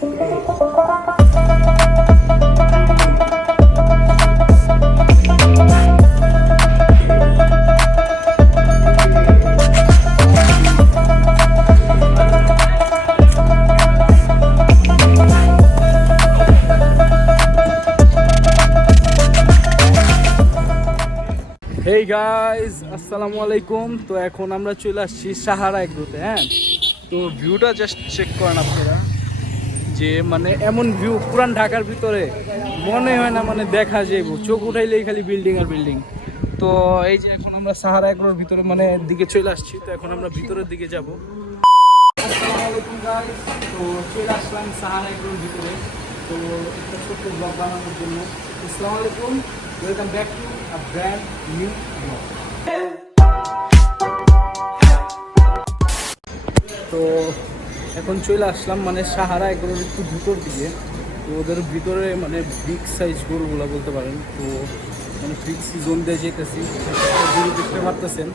Hey guys, আসসালামু আলাইকুম। তো এখন আমরা চলে আসছি সাহারা এগ্রোতে। হ্যাঁ, তো ভিউটা জাস্ট চেক করেন আপনারা, যে মানে এমন ভিউ পুরান ঢাকার ভিতরে মনে হয় না মানে দেখা যাইব, চোখ উঠাইলেই খালি বিল্ডিং আর বিল্ডিং। তো এই যে এখন আমরা সাহারা এগ্রোর ভিতরে মানে দিকে চলে আসছি। তো এখন আমরা ভিতরের দিকে যাব। আসসালামু আলাইকুম গাইস, তো চলে আসলাম সাহারা এগ্রোর ভিতরে। তো একটা ছোট্ট ব্লগ বানানোর জন্য। আসসালামু আলাইকুম, welcome back to a brand new blog. তো এখন চলে আসলাম মানে সাহারা এগ্রোর একটু ভিতর দিকে। তো ওদের ভিতরে মানে বিগ সাইজ গরুগুলো বলতে পারেন। তো মানে বিগ সিজন দিয়ে যেতেছি, গরু দেখতে পারতেছেন।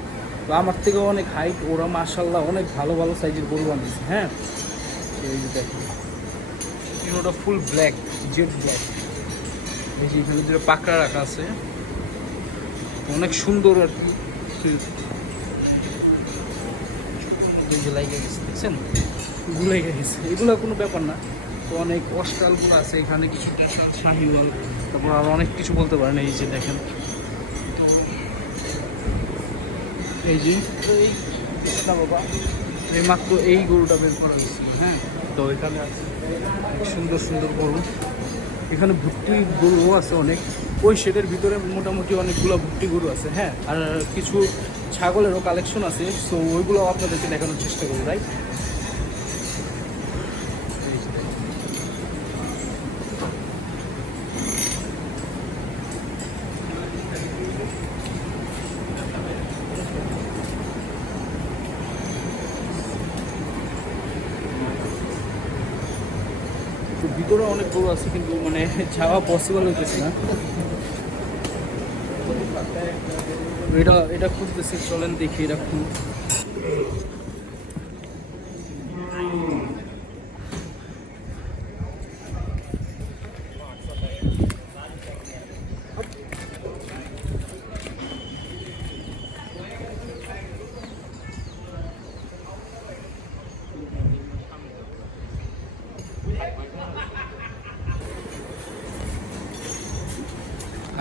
তো আমার থেকেও অনেক হাইট, ওরা মাশাআল্লাহ অনেক ভালো ভালো সাইজের গরু আনতেছে। হ্যাঁ, তো এই যে দেখুন, ওটা ফুল ব্ল্যাক, জেড ব্ল্যাক। এই যে এখানে দুটো পাকড়া রাখা আছে, অনেক সুন্দর আর কি। এই যে লাইগা গেছে, দেখছেন, গুলাই গেছে। এগুলো কোনো ব্যাপার না। তো অনেক অস্ট্রালগুলো আছে এখানে, কিছুটা শাহিওয়াল, তারপর আর অনেক কিছু বলতে পারেন। এই যে দেখেন, তো এই যে বাবা, এই মাত্র এই গরুটা বের করা হয়েছিল। হ্যাঁ, তো এখানে আছে সুন্দর সুন্দর গরু। এখানে ভুট্টি গরুও আছে অনেক। ওই শেডের ভিতরে মোটামুটি অনেকগুলো ভুট্টি গরু আছে। হ্যাঁ, আর কিছু ছাগলেরও কালেকশন আছে। সো ওইগুলো আপনাদেরকে দেখানোর চেষ্টা করবো, রাইট? তো ভিতরে অনেক গরু আছে, কিন্তু মানে যাওয়া পসিবল হইতেছে না। এটা খুঁজতেছে, চলেন দেখি এটা খুব।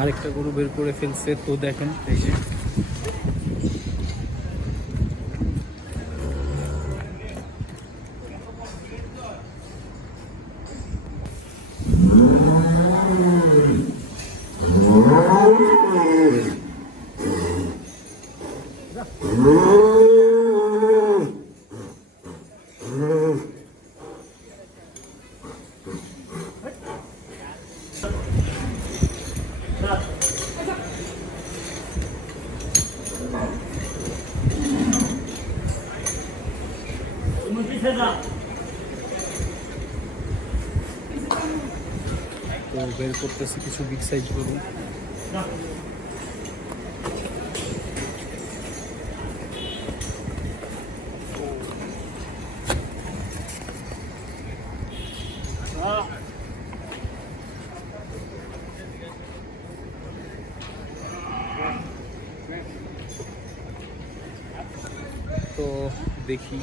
আরেকটা গরু বের করে ফেলছে, তো দেখেন এই যে। তো বের করতেছি কিছু বিগ সাইজ গরু। তো দেখি,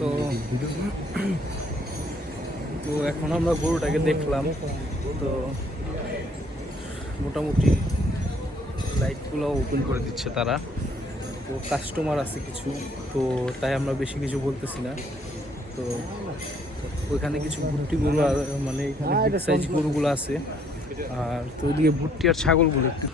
তো তো এখন আমরা গরুটাকে দেখলাম। তো মোটামুটি লাইটগুলো ওপেন করে দিচ্ছে তারা। তো কাস্টমার আছে কিছু, তো তাই আমরা বেশি কিছু বলতেছি না। তো ওইখানে কিছু ভুট্টি গরু মানে এখানে বিগ সাইজ গরুগুলো আছে, আর তো ওইদিকে ভুট্টি আর ছাগলগুলো একটু।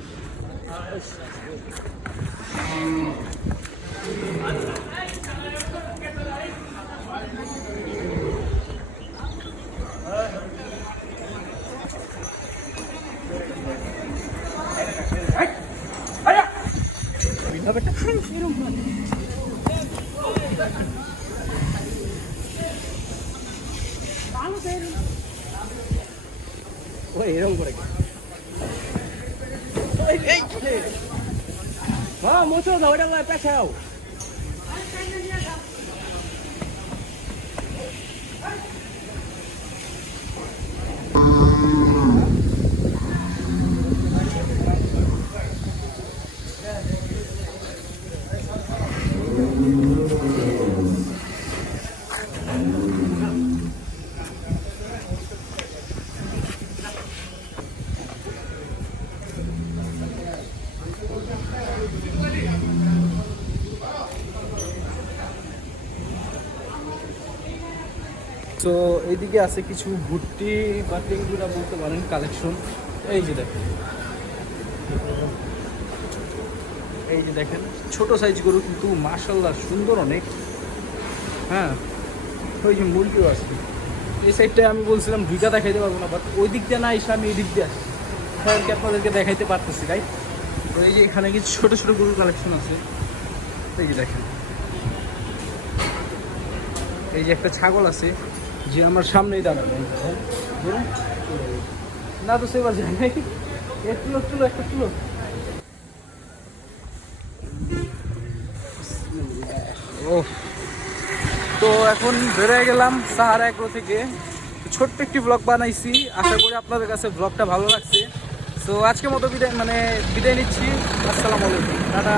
এরকম করে মোচো দাও, ওটা পেছাও। তো এইদিকে আছে কিছু ভুট্টি বা টেঙ্গুরা বলতে পারেন কালেকশন। এই যে দেখেন, এই যে দেখেন ছোট সাইজ গরু, কিন্তু মাশাআল্লাহ সুন্দর অনেক। হ্যাঁ, ওই যে মুরগিও আছে। এই সাইডটায় আমি বলছিলাম দুইটা দেখাইতে পারবো না, বাট ওই দিক দিয়ে না এসে আমি এই দিক দিয়ে আসি, তাদেরকে আপনাদেরকে দেখাইতে পারতেছি, রাইট? তো এই যে এখানে কিছু ছোট ছোট গরুর কালেকশন আছে। এই যে দেখেন, এই যে একটা ছাগল আছে যে আমার সামনেই দাঁড়াবে। না তো সেবার যায় নাই, একটু একটা তুলো। ও, তো এখন বেরোয় গেলাম সাহারা এগ্রো থেকে। ছোট্ট একটি ব্লগ বানাইছি, আশা করি আপনাদের কাছে ব্লগটা ভালো লাগছে। তো আজকের মতো বিদায় নিচ্ছি। আসসালামু আলাইকুম, টাটা।